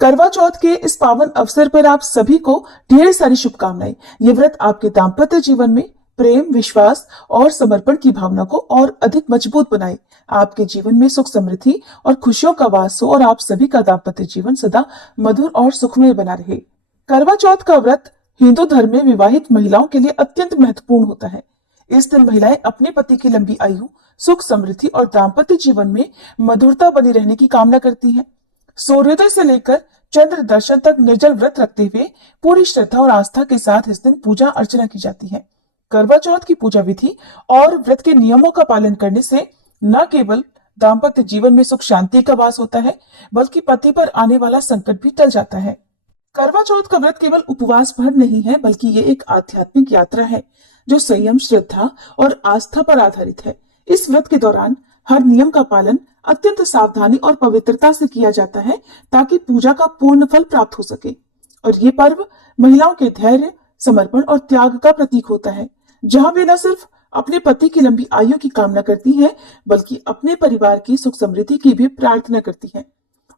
करवा चौथ के इस पावन अवसर पर आप सभी को ढेर सारी शुभकामनाएं। ये व्रत आपके दाम्पत्य जीवन में प्रेम, विश्वास और समर्पण की भावना को और अधिक मजबूत बनाए, आपके जीवन में सुख, समृद्धि और खुशियों का वास हो और आप सभी का दाम्पत्य जीवन सदा मधुर और सुखमय बना रहे। करवा चौथ का व्रत हिंदू धर्म में विवाहित महिलाओं के लिए अत्यंत महत्वपूर्ण होता है। इस दिन महिलाएं अपने पति की लंबी आयु, सुख, समृद्धि और दाम्पत्य जीवन में मधुरता बनी रहने की कामना करती हैं। सूर्योदय से लेकर चंद्र दर्शन तक निर्जल व्रत रखते हुए पूरी श्रद्धा और आस्था के साथ इस दिन पूजा अर्चना की जाती है। करवा चौथ की पूजा विधि और व्रत के नियमों का पालन करने से न केवल दाम्पत्य जीवन में सुख शांति का वास होता है, बल्कि पति पर आने वाला संकट भी टल जाता है। करवा चौथ का व्रत केवल उपवास भर नहीं है, बल्कि ये एक आध्यात्मिक यात्रा है जो संयम, श्रद्धा और आस्था पर आधारित है। इस व्रत के दौरान हर नियम का पालन अत्यंत सावधानी और पवित्रता से किया जाता है ताकि पूजा का पूर्ण फल प्राप्त हो सके। और ये पर्व महिलाओं के धैर्य, समर्पण और त्याग का प्रतीक होता है, जहां वे न सिर्फ अपने पति की लंबी आयु की कामना करती हैं, बल्कि अपने परिवार की सुख समृद्धि की भी प्रार्थना करती हैं।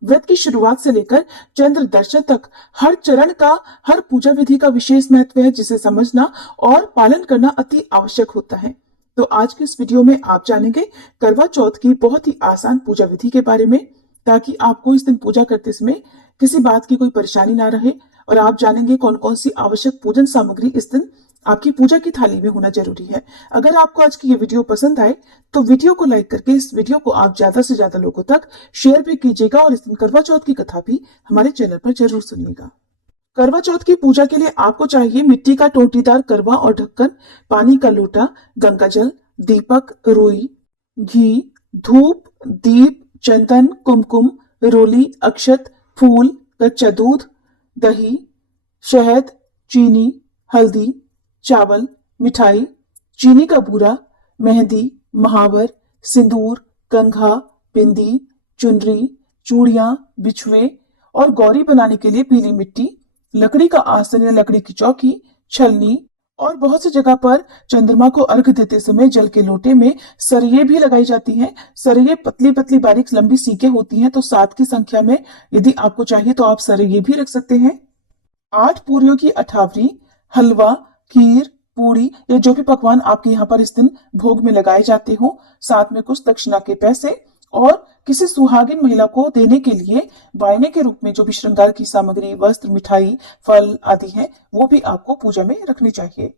व्रत की शुरुआत से लेकर चंद्र दर्शन तक हर चरण का, हर पूजा विधि का विशेष महत्व है, जिसे समझना और पालन करना अति आवश्यक होता है। तो आज के इस वीडियो में आप जानेंगे करवा चौथ की बहुत ही आसान पूजा विधि के बारे में, ताकि आपको इस दिन पूजा करते समय किसी बात की कोई परेशानी ना रहे। और आप जानेंगे कौन कौन सी आवश्यक पूजन सामग्री इस दिन आपकी पूजा की थाली में होना जरूरी है। अगर आपको आज की ये वीडियो पसंद आए तो वीडियो को लाइक करके इस वीडियो को आप ज्यादा से ज्यादा लोगों तक शेयर भी कीजिएगा और इस दिन करवा चौथ की कथा भी हमारे चैनल पर जरूर सुनिएगा। करवा चौथ की पूजा के लिए आपको चाहिए मिट्टी का टोटीदार करवा और ढक्कन, पानी का लोटा, गंगा जल, दीपक, रुई, घी, धूप, दीप, चंदन, कुमकुम, रोली, अक्षत, फूल, कच्चा दूध, दही, शहद, चीनी, हल्दी, चावल, मिठाई, चीनी का बूरा, मेहंदी, महावर, सिंदूर, कंघा, बिंदी, चुनरी, चूड़ियां, बिछुए और गौरी बनाने के लिए पीली मिट्टी, लकड़ी का आसन या लकड़ी की चौकी, छलनी और बहुत सी जगह पर चंद्रमा को अर्घ देते समय जल के लोटे में सरये भी लगाई जाती हैं। सरये पतली पतली बारीक लंबी सीकें होती हैं, तो 7 की संख्या में यदि आपको चाहिए तो आप सरये भी रख सकते हैं। 8 पूरियों की अठावरी, हलवा, खीर, पूड़ी या जो भी पकवान आपके यहाँ पर इस दिन भोग में लगाए जाते हो, साथ में कुछ दक्षिणा के पैसे और किसी सुहागिन महिला को देने के लिए वायने के रूप में जो भी श्रृंगार की सामग्री, वस्त्र, मिठाई, फल आदि है, वो भी आपको पूजा में रखनी चाहिए।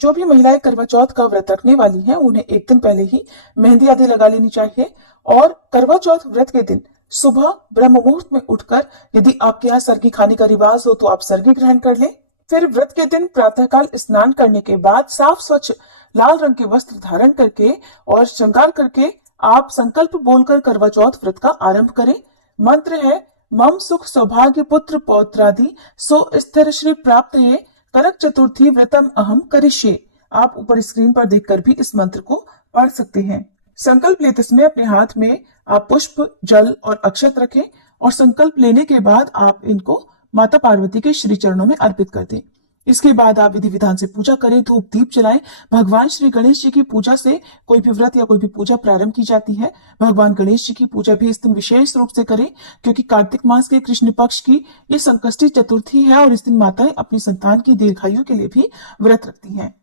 जो भी महिलाएं करवा चौथ का व्रत रखने वाली हैं, उन्हें एक दिन पहले ही मेहंदी आदि लगा लेनी चाहिए। और करवा चौथ व्रत के दिन सुबह ब्रह्म मुहूर्त में उठकर यदि आपके यहाँ सरगी खाने का रिवाज हो तो आप सरगी ग्रहण कर लें। फिर व्रत के दिन प्रातःकाल स्नान करने के बाद साफ स्वच्छ लाल रंग के वस्त्र धारण करके और श्रृंगार करके आप संकल्प बोलकर करवा चौथ व्रत का आरंभ करें। मंत्र है मम सुख सौभाग्य पुत्र पौत्रादि सो स्थिर श्री प्राप्त ये करक चतुर्थी व्रतम अहम करिष्ये। आप ऊपर स्क्रीन पर देखकर भी इस मंत्र को पढ़ सकते हैं। संकल्प लेते समय अपने हाथ में आप पुष्प, जल और अक्षत रखें और संकल्प लेने के बाद आप इनको माता पार्वती के श्री चरणों में अर्पित कर दें। इसके बाद आप विधि विधान से पूजा करें, धूप दीप जलाएं। भगवान श्री गणेश जी की पूजा से कोई भी व्रत या कोई भी पूजा प्रारंभ की जाती है। भगवान गणेश जी की पूजा भी इस दिन विशेष रूप से करें, क्योंकि कार्तिक मास के कृष्ण पक्ष की ये संकष्टी चतुर्थी है और इस दिन माताएं अपनी संतान की दीर्घायु के लिए भी व्रत रखती हैं।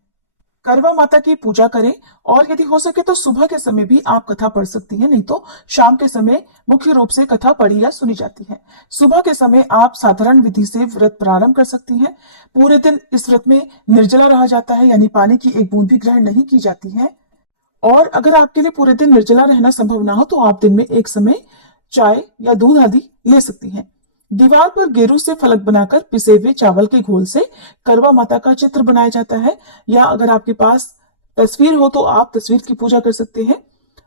करवा माता की पूजा करें और यदि हो सके तो सुबह के समय भी आप कथा पढ़ सकती हैं, नहीं तो शाम के समय मुख्य रूप से कथा पढ़ी या सुनी जाती है। सुबह के समय आप साधारण विधि से व्रत प्रारंभ कर सकती हैं। पूरे दिन इस व्रत में निर्जला रहा जाता है, यानी पानी की एक बूंद भी ग्रहण नहीं की जाती है। और अगर आपके लिए पूरे दिन निर्जला रहना संभव ना हो तो आप दिन में एक समय चाय या दूध आदि ले सकती हैं। दीवार पर गेरू से फलक बनाकर पिसे हुए चावल के घोल से करवा माता का चित्र बनाया जाता है, या अगर आपके पास तस्वीर हो तो आप तस्वीर की पूजा कर सकते हैं।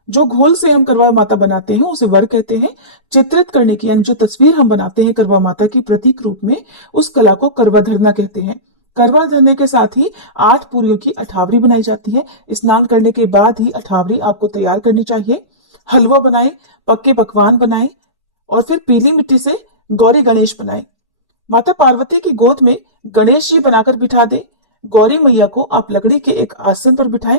जो घोल से हम करवा माता बनाते हैं उसे वर कहते हैं। चित्रित करने की यानी जो तस्वीर हम बनाते हैं करवा माता की प्रतीक रूप में, उस कला को करवा धरना कहते हैं। करवा धरने के साथ ही 8 पूरियों की अठावरी बनाई जाती है। स्नान करने के बाद ही अठावरी आपको तैयार करनी चाहिए। हलवा बनाए, पक्के पकवान बनाए और फिर पीली मिट्टी से गौरी गणेश बनाए। माता पार्वती की गोद में गणेश जी बनाकर बिठा दे। गौरी मैया को आप लकड़ी के एक आसन पर बिठाएं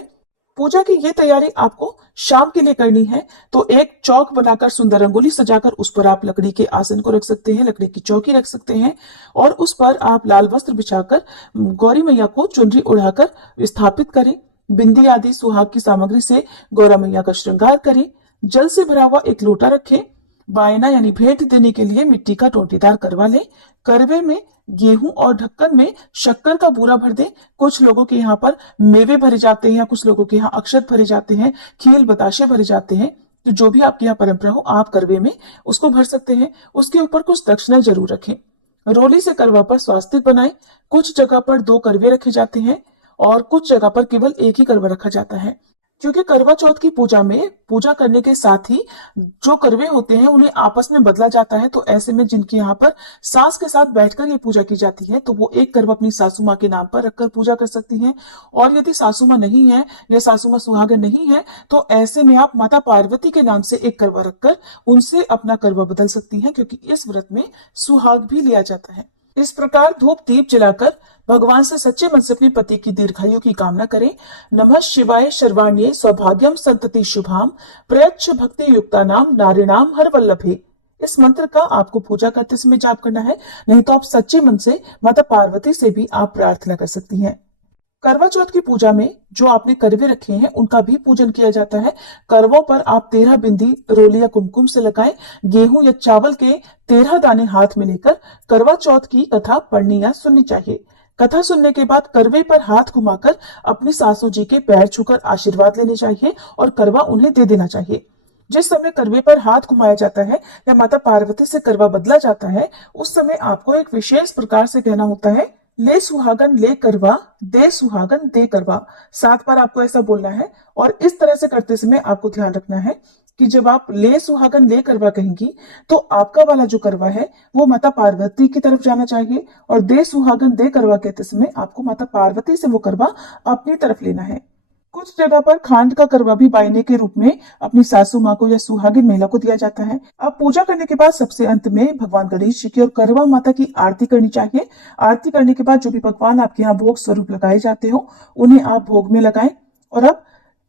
पूजा की ये तैयारी आपको शाम के लिए करनी है, तो एक चौक बनाकर सुंदर रंगोली सजाकर उस पर आप लकड़ी के आसन को रख सकते हैं, लकड़ी की चौकी रख सकते हैं और उस पर आप लाल वस्त्र बिछाकर गौरी मैया को चुनरी उड़ाकर स्थापित करें। बिंदी आदि सुहाग की सामग्री से गौरा मैया का श्रृंगार करें। जल से भरा हुआ एक लोटा रखें। बायना यानी भेंट देने के लिए मिट्टी का टोंटीदार करवा लें। करवे में गेहूं और ढक्कन में शक्कर का बूरा भर दें। कुछ लोगों के यहाँ पर मेवे भरे जाते हैं, कुछ लोगों के यहाँ अक्षत भरे जाते हैं, खील बताशे भरे जाते हैं। तो जो भी आपके यहाँ परंपरा हो, आप करवे में उसको भर सकते हैं। उसके ऊपर कुछ दक्षिणा जरूर रखें। रोली से करवा पर स्वास्तिक बनाएं। कुछ जगह पर 2 करवे रखे जाते हैं और कुछ जगह पर केवल एक ही करवा रखा जाता है। क्योंकि करवा चौथ की पूजा में पूजा करने के साथ ही जो करवे होते हैं उन्हें आपस में बदला जाता है, तो ऐसे में जिनके यहाँ पर सास के साथ बैठकर ये पूजा की जाती है, तो वो एक करवा अपनी सासू माँ के नाम पर रखकर पूजा कर सकती हैं। और यदि सासू माँ नहीं है या सासू माँ सुहागन नहीं है, तो ऐसे में आप माता पार्वती के नाम से एक करवा रखकर उनसे अपना करवा बदल सकती हैं, क्योंकि इस व्रत में सुहाग भी लिया जाता है। इस प्रकार धूप दीप जलाकर भगवान से सच्चे मन से अपने पति की दीर्घायु की कामना करें। नमः शिवाय शर्वाण्ये सौभाग्यम संतति शुभाम प्रयच्छ भक्ति युक्ता नाम नारिणाम हर वल्लभे। इस मंत्र का आपको पूजा करते समय जाप करना है, नहीं तो आप सच्चे मन से माता पार्वती से भी आप प्रार्थना कर सकती हैं। करवा चौथ की पूजा में जो आपने करवे रखे हैं उनका भी पूजन किया जाता है। करवों पर आप 13 बिंदी रोली या कुमकुम से लगाएं। गेहूं या चावल के 13 दाने हाथ में लेकर करवा चौथ की कथा पढ़नी या सुननी चाहिए। कथा सुनने के बाद करवे पर हाथ घुमाकर अपनी सासू जी के पैर छूकर आशीर्वाद लेने चाहिए और करवा उन्हें दे देना चाहिए। जिस समय करवे पर हाथ घुमाया जाता है या माता पार्वती से करवा बदला जाता है, उस समय आपको एक विशेष प्रकार से कहना होता है, ले सुहागन ले करवा, दे सुहागन दे करवा। 7 बार आपको ऐसा बोलना है। और इस तरह से करते समय आपको ध्यान रखना है कि जब आप ले सुहागन ले करवा कहेंगी, तो आपका वाला जो करवा है वो माता पार्वती की तरफ जाना चाहिए और दे सुहागन दे करवा कहते समय आपको माता पार्वती से वो करवा अपनी तरफ लेना है। कुछ जगह पर खांड का करवा भी बायने के रूप में अपनी सासू माँ को या सुहागिन महिला को दिया जाता है। अब पूजा करने के बाद सबसे अंत में भगवान गणेश जी की और करवा माता की आरती करनी चाहिए। आरती करने के बाद जो भी पकवान आपके यहाँ भोग स्वरूप लगाए जाते हो उन्हें आप भोग में लगाएं। और अब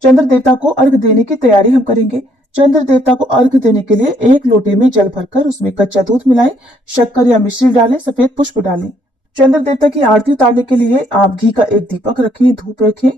चंद्र देवता को अर्घ देने की तैयारी हम करेंगे। चंद्र देवता को अर्घ देने के लिए एक लोटे में जल भरकर उसमें कच्चा दूध मिलाएं, शक्कर या मिश्री डालें, सफेद पुष्प डालें। चंद्र देवता की आरती उतारने के लिए आप घी का एक दीपक रखें, धूप रखें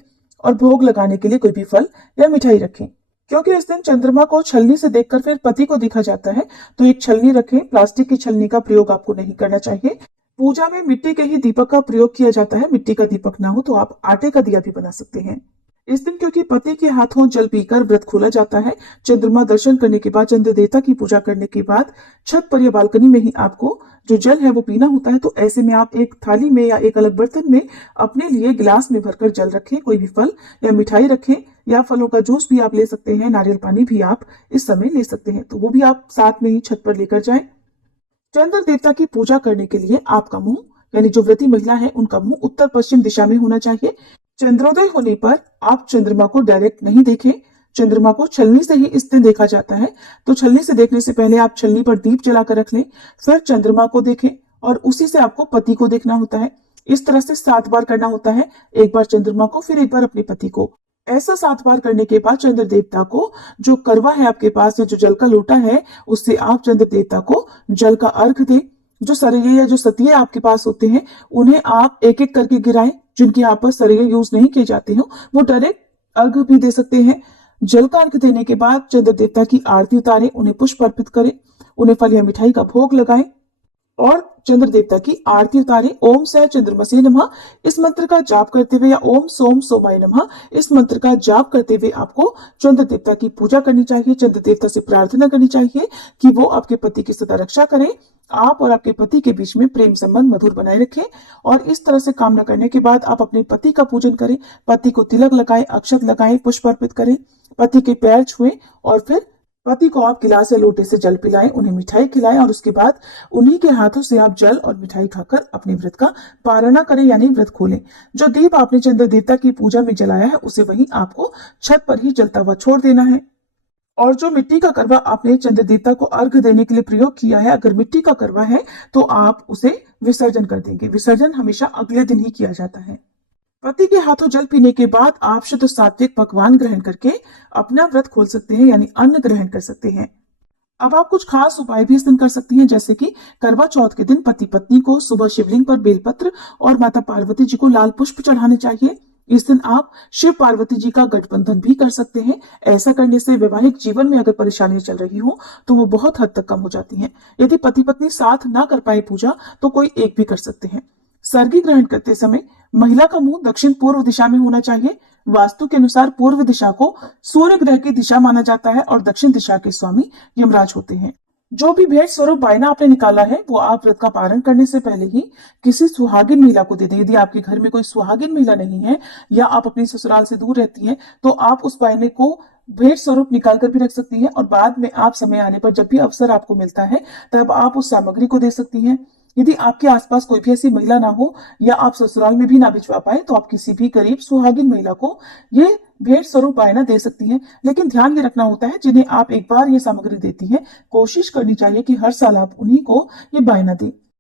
और भोग लगाने के लिए कोई भी फल या मिठाई रखें। क्योंकि इस दिन चंद्रमा को छलनी से देखकर फिर पति को देखा जाता है, तो एक छलनी रखें। प्लास्टिक की छलनी का प्रयोग आपको नहीं करना चाहिए। पूजा में मिट्टी के ही दीपक का प्रयोग किया जाता है। मिट्टी का दीपक ना हो तो आप आटे का दिया भी बना सकते हैं। इस दिन क्योंकि पति के हाथों जल पीकर व्रत खोला जाता है, चंद्रमा दर्शन करने के बाद, चंद्र देवता की पूजा करने के बाद छत पर या बालकनी में ही आपको जो जल है वो पीना होता है। तो ऐसे में आप एक थाली में या एक अलग बर्तन में अपने लिए गिलास में भरकर जल रखें, कोई भी फल या मिठाई रखें या फलों का जूस भी आप ले सकते हैं, नारियल पानी भी आप इस समय ले सकते हैं, तो वो भी आप साथ में ही छत पर लेकर जाएं। चंद्र देवता की पूजा करने के लिए आपका मुंह यानी जो व्रती महिला है उनका मुंह उत्तर पश्चिम दिशा में होना चाहिए। चंद्रोदय होने पर आप चंद्रमा को डायरेक्ट नहीं देखें। चंद्रमा को छलनी से ही इस दिन देखा जाता है, तो छलनी से देखने से पहले आप छलनी पर दीप जलाकर रख लें, फिर चंद्रमा को देखें और उसी से आपको पति को देखना होता है। इस तरह से 7 बार करना होता है, एक बार चंद्रमा को फिर एक बार अपने पति को। ऐसा 7 बार करने के बाद चंद्र देवता को जो करवा है आपके पास या जो जल का लोटा है उससे आप चंद्र देवता को जल का अर्घ दें। जो सरये या जो सतिये आपके पास होते हैं उन्हें आप एक एक करके गिराएं। जिनके यहाँ पर सरये यूज नहीं किए जाते हो वो डायरेक्ट अर्घ भी दे सकते हैं। जल का अर्घ देने के बाद चंद्र देवता की आरती उतारें, उन्हें पुष्प अर्पित करें, उन्हें फल या मिठाई का भोग लगाएं और चंद्र देवता की आरती उतारें। ओम सह चंद्रमसे नमः इस मंत्र का जाप करते हुए या ओम सोम सोमाय नमः इस मंत्र का जाप करते हुए आपको चंद्र देवता की पूजा करनी चाहिए। चंद्र देवता से प्रार्थना करनी चाहिए कि वो आपके पति की सदा रक्षा करें, आप और आपके पति के बीच में प्रेम संबंध मधुर बनाए रखें। और इस तरह से कामना करने के बाद आप अपने पति का पूजन करें, पति को तिलक लगाएं, अक्षत लगाएं, पुष्प अर्पित करें, पति के पैर छुएं और फिर पति को आप गिलास या लोटे से जल पिलाएं, उन्हें मिठाई खिलाएं और उसके बाद उन्हीं के हाथों से आप जल और मिठाई खाकर अपने व्रत का पारणा करें यानी व्रत खोलें। जो दीप आपने चंद्र देवता की पूजा में जलाया है उसे वहीं आपको छत पर ही जलता हुआ छोड़ देना है। और जो मिट्टी का करवा आपने चंद्र देवता को अर्घ देने के लिए प्रयोग किया है, अगर मिट्टी का करवा है तो आप उसे विसर्जन कर देंगे। विसर्जन हमेशा अगले दिन ही किया जाता है। पति के हाथों जल पीने के बाद आप शुद्ध सात्विक पकवान ग्रहण करके अपना व्रत खोल सकते हैं, यानी अन्न ग्रहण कर सकते हैं। अब आप कुछ खास उपाय भी इस दिन कर सकती हैं, जैसे कि करवा चौथ के दिन पति पत्नी को सुबह शिवलिंग पर बेलपत्र और माता पार्वती जी को लाल पुष्प चढ़ाने चाहिए। इस दिन आप शिव पार्वती जी का गठबंधन भी कर सकते हैं। ऐसा करने से वैवाहिक जीवन में अगर परेशानियां चल रही हो तो वो बहुत हद तक कम हो जाती हैं। यदि पति पत्नी साथ ना कर पाए पूजा तो कोई एक भी कर सकते हैं। सर्गी ग्रहण करते समय महिला का मुंह दक्षिण पूर्व दिशा में होना चाहिए। वास्तु के अनुसार पूर्व दिशा को सूर्य ग्रह की दिशा माना जाता है और दक्षिण दिशा के स्वामी यमराज होते हैं। जो भी भेंट स्वरूप बायना आपने निकाला है वो आप व्रत का पारण करने से पहले ही किसी सुहागिन महिला को दे दें। यदि आपके घर में कोई सुहागिन महिला नहीं है या आप अपने ससुराल से दूर रहती हैं तो आप उस बायने को भेंट स्वरूप निकाल कर भी रख सकती हैं और बाद में आप समय आने पर जब भी अवसर आपको मिलता है तब आप उस सामग्री को दे सकती हैं। यदि आपके आसपास कोई भी ऐसी महिला ना हो या आप ससुराल में भी ना भिजवा पाए तो आप किसी भी गरीब सुहागिन महिला को ये भेंट स्वरूप बायना दे सकती हैं। लेकिन ध्यान ये रखना होता है जिन्हें आप एक बार ये सामग्री देती हैं, कोशिश करनी चाहिए कि हर साल आप उन्हीं को ये बायना दें।